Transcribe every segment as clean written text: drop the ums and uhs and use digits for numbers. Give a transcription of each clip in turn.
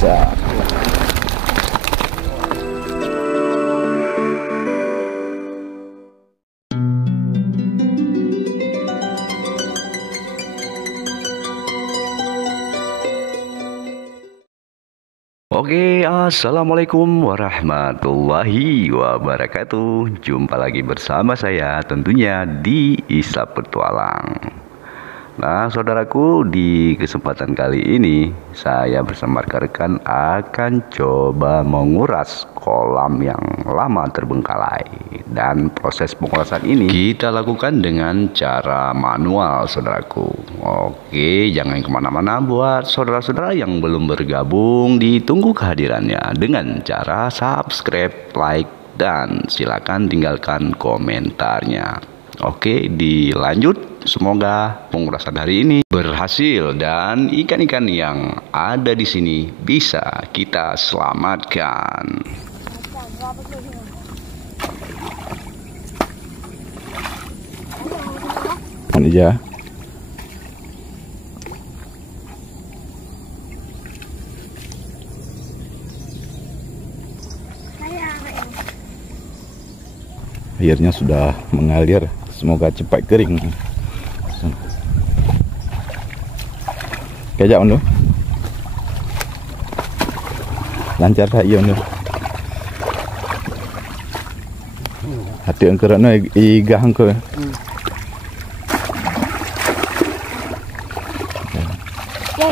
besar. Oke, assalamualaikum warahmatullahi wabarakatuh. Jumpa lagi bersama saya tentunya di Isap Petualang. Nah, saudaraku, di kesempatan kali ini saya bersama rekan akan coba menguras kolam yang lama terbengkalai. Dan proses pengurasan ini kita lakukan dengan cara manual, saudaraku. Oke, jangan kemana-mana. Buat saudara-saudara yang belum bergabung, ditunggu kehadirannya dengan cara subscribe, like, dan silakan tinggalkan komentarnya. Oke, dilanjut. Semoga pengurasan hari ini berhasil dan ikan-ikan yang ada di sini bisa kita selamatkan. Ini aja. Airnya sudah mengalir, semoga cepat kering. Kejap dulu. Lancar tak iya dulu. Hati ang kerana igah ang ko. Yang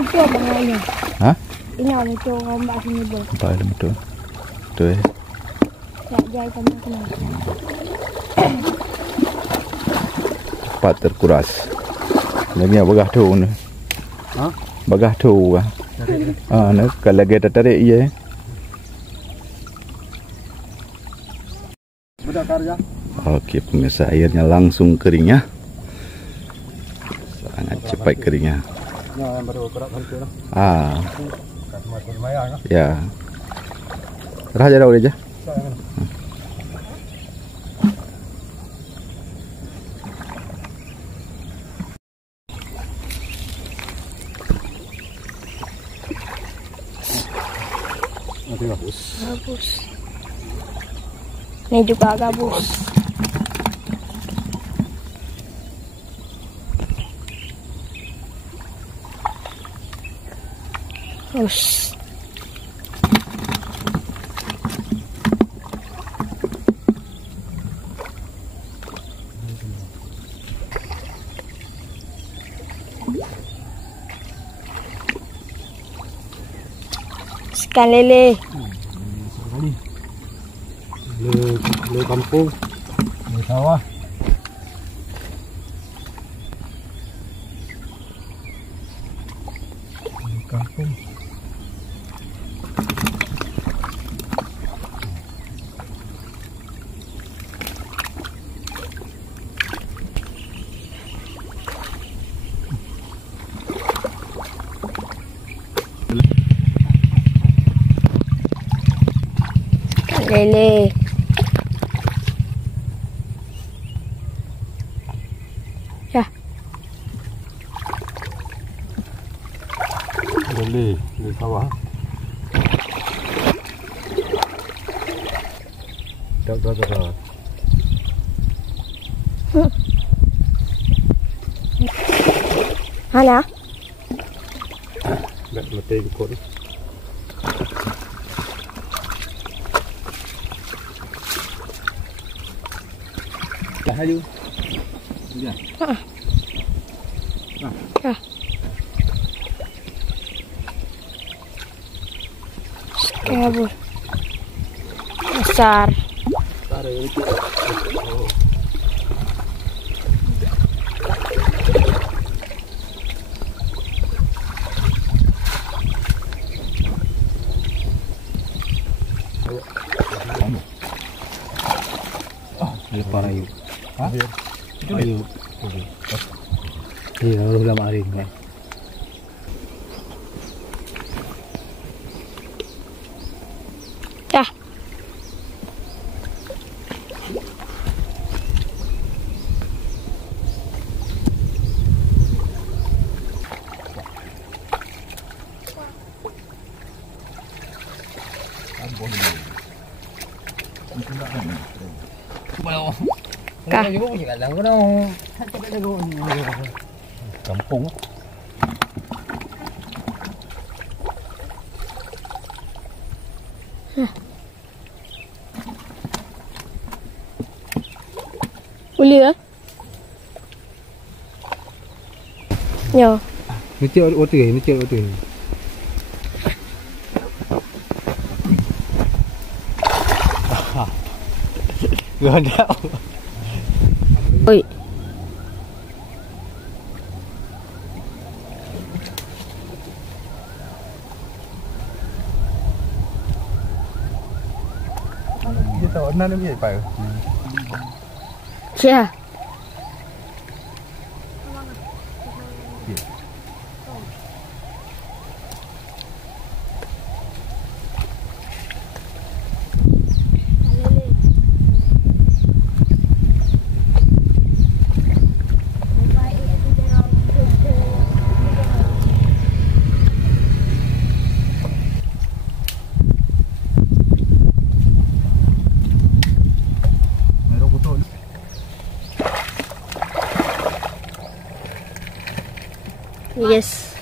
itu bangainya. Hah? Ini orang itu ombak sini bol. Baik betul. Tuh. Tak jai sama kena. Cepat terkuras. Lagi bagah tu ni. Hah? Bagah tu. Nak kalau kita tarik iya. Sudah karya. Okey, pemirsa, airnya langsung kering ya. Sangat cepat keringnya. Yang baru kerak hantu lah. Kat mati lumayan lah. Ya. Raja dah boleh je. Gabus. Ini juga gabus. Us. Ikan lele. Le kampung, le sawah. Le kampung. Lele. Ya. Le sawah. Dah. Mana? Dah mati ikut. Dah ayu. Ya. Ya. Gabus. Besar. Tarik itu. Lepas ayu. Hah? Ayu. Iya, udah maring kan. Dah. Kah? Kampung. Boleh lah. Ya. Ni cek water ni, cek water ni. Ganda. Oi. Dia tahu mana ni pai. Cia. Yes.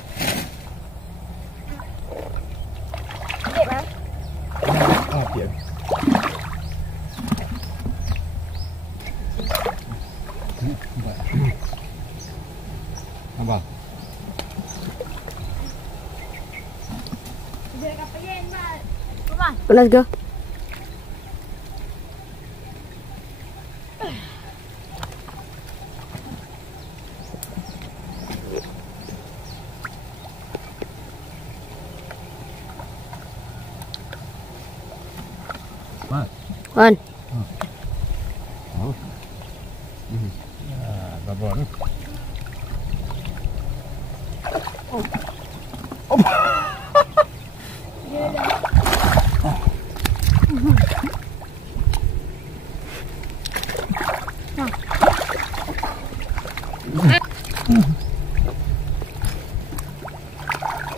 Ah, tiap. Apa? Let's go. Mat. On. Oh. Ah, babon.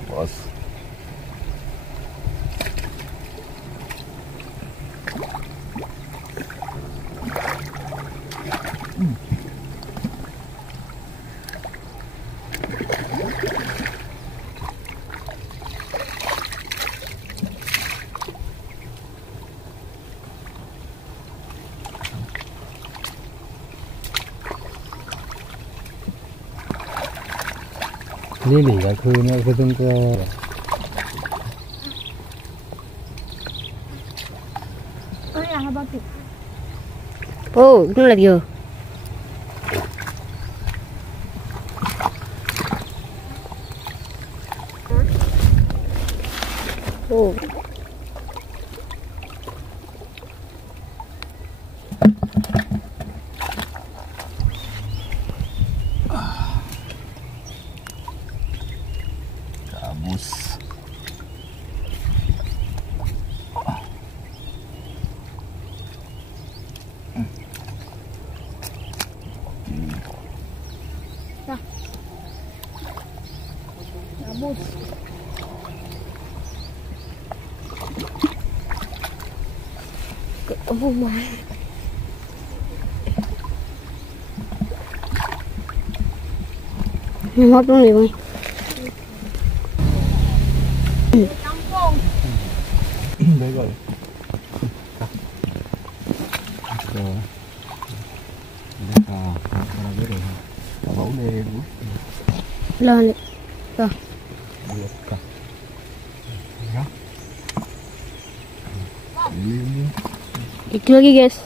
Bos. Ini làคือเนี่ยคือต้องก็ Oh, itu lagi yo. Oh. Gabus. Gabus. Oh my. Ngọt luôn này ơi. Đấy rồi. Rồi. Đây biết rồi. Bấu lên. Lên. Rồi. Được cả. Ya. Ini. Itu lagi guys.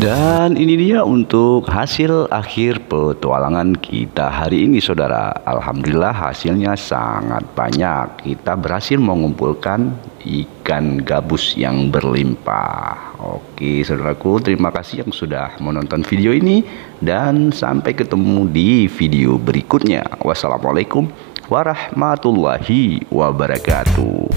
Dan ini dia untuk hasil akhir petualangan kita hari ini, saudara. Alhamdulillah hasilnya sangat banyak. Kita berhasil mengumpulkan ikan gabus yang berlimpah. Oke, saudaraku, terima kasih yang sudah menonton video ini. Dan sampai ketemu di video berikutnya. Wassalamualaikum warahmatullahi wabarakatuh.